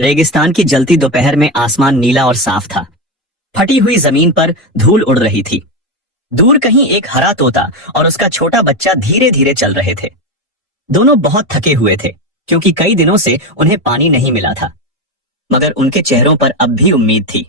रेगिस्तान की जलती दोपहर में आसमान नीला और साफ था। फटी हुई जमीन पर धूल उड़ रही थी। दूर कहीं एक हरा तोता और उसका छोटा बच्चा धीरे धीरे चल रहे थे। दोनों बहुत थके हुए थे क्योंकि कई दिनों से उन्हें पानी नहीं मिला था, मगर उनके चेहरों पर अब भी उम्मीद थी।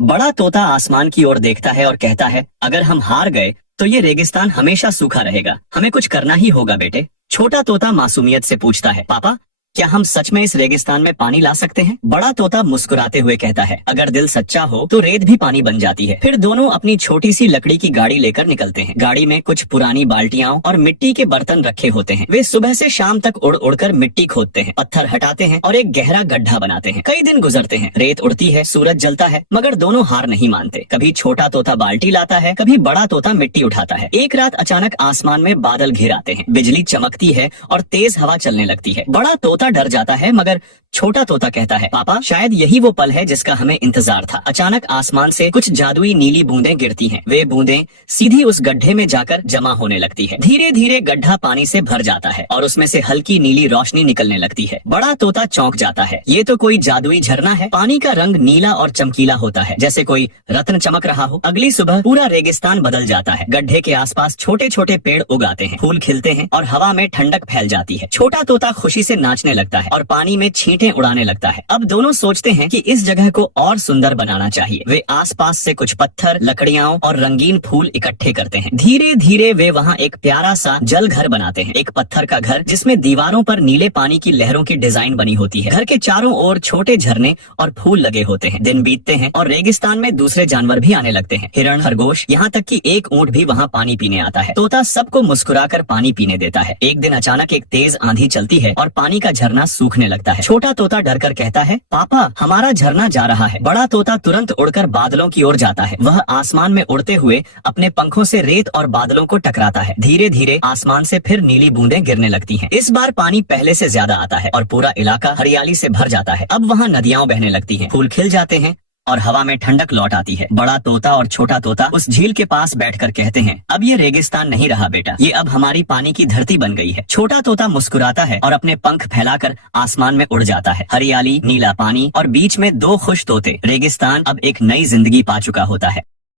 बड़ा तोता आसमान की ओर देखता है और कहता है, अगर हम हार गए तो ये रेगिस्तान हमेशा सूखा रहेगा। हमें कुछ करना ही होगा बेटे। छोटा तोता मासूमियत से पूछता है, पापा क्या हम सच में इस रेगिस्तान में पानी ला सकते हैं? बड़ा तोता मुस्कुराते हुए कहता है, अगर दिल सच्चा हो तो रेत भी पानी बन जाती है। फिर दोनों अपनी छोटी सी लकड़ी की गाड़ी लेकर निकलते हैं। गाड़ी में कुछ पुरानी बाल्टियां और मिट्टी के बर्तन रखे होते हैं। वे सुबह से शाम तक उड़ उड़कर मिट्टी खोदते हैं, पत्थर हटाते हैं और एक गहरा गड्ढा बनाते हैं। कई दिन गुजरते हैं, रेत उड़ती है, सूरज जलता है, मगर दोनों हार नहीं मानते। कभी छोटा तोता बाल्टी लाता है, कभी बड़ा तोता मिट्टी उठाता है। एक रात अचानक आसमान में बादल घिर आते हैं, बिजली चमकती है और तेज हवा चलने लगती है। बड़ा तोता डर जाता है, मगर छोटा तोता कहता है, पापा शायद यही वो पल है जिसका हमें इंतजार था। अचानक आसमान से कुछ जादुई नीली बूंदें गिरती हैं। वे बूंदें सीधी उस गड्ढे में जाकर जमा होने लगती है। धीरे धीरे गड्ढा पानी से भर जाता है और उसमें से हल्की नीली रोशनी निकलने लगती है। बड़ा तोता चौंक जाता है, ये तो कोई जादुई झरना है। पानी का रंग नीला और चमकीला होता है, जैसे कोई रत्न चमक रहा हो। अगली सुबह पूरा रेगिस्तान बदल जाता है। गड्ढे के आसपास छोटे छोटे पेड़ उगाते हैं, फूल खिलते हैं और हवा में ठंडक फैल जाती है। छोटा तोता खुशी से नाचने लगता है और पानी में छींटे उड़ाने लगता है। अब दोनों सोचते हैं कि इस जगह को और सुंदर बनाना चाहिए। वे आसपास से कुछ पत्थर, लकड़ियां और रंगीन फूल इकट्ठे करते हैं। धीरे धीरे वे वहाँ एक प्यारा सा जल घर बनाते हैं, एक पत्थर का घर जिसमें दीवारों पर नीले पानी की लहरों की डिजाइन बनी होती है। घर के चारों ओर छोटे झरने और फूल लगे होते हैं। दिन बीतते हैं और रेगिस्तान में दूसरे जानवर भी आने लगते हैं, हिरण, खरगोश, यहाँ तक कि एक ऊंट भी वहाँ पानी पीने आता है। तोता सबको मुस्कुराकर पानी पीने देता है। एक दिन अचानक एक तेज आंधी चलती है और पानी का झरना सूखने लगता है। छोटा तोता डरकर कहता है, पापा हमारा झरना जा रहा है। बड़ा तोता तुरंत उड़कर बादलों की ओर जाता है। वह आसमान में उड़ते हुए अपने पंखों से रेत और बादलों को टकराता है। धीरे धीरे आसमान से फिर नीली बूंदें गिरने लगती हैं। इस बार पानी पहले से ज्यादा आता है और पूरा इलाका हरियाली से भर जाता है। अब वहाँ नदियां बहने लगती हैं, फूल खिल जाते हैं और हवा में ठंडक लौट आती है। बड़ा तोता और छोटा तोता उस झील के पास बैठकर कहते हैं, अब ये रेगिस्तान नहीं रहा बेटा, ये अब हमारी पानी की धरती बन गई है। छोटा तोता मुस्कुराता है और अपने पंख फैलाकर आसमान में उड़ जाता है। हरियाली, नीला पानी और बीच में दो खुश तोते। रेगिस्तान अब एक नई जिंदगी पा चुका होता है।